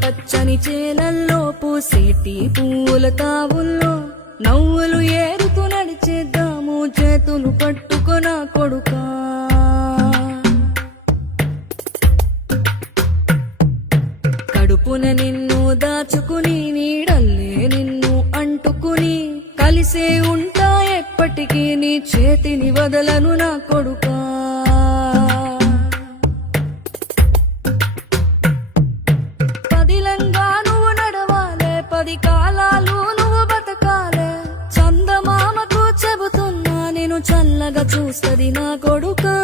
పచ్చని చేలల్లో పూసేటి పూల తావుల్లో నవ్వులు ఏరుతూ నడిచేద్దాము చేతులు పట్టుకొన కొడుకా. కడుపున నిన్ను దాచుకుని నీడల్లే నిన్ను అంటుకుని కలిసే ఉంటా ఎప్పటికీ నీ చేతిని వదలను నా కొడుకా. పదిలంగా నువ్వు నడవాలే, 10 కాలాలు నువ్వు బతకాలే. చందమామకు చెబుతున్నా నేను చల్లగా చూస్తది నా కొడుకా.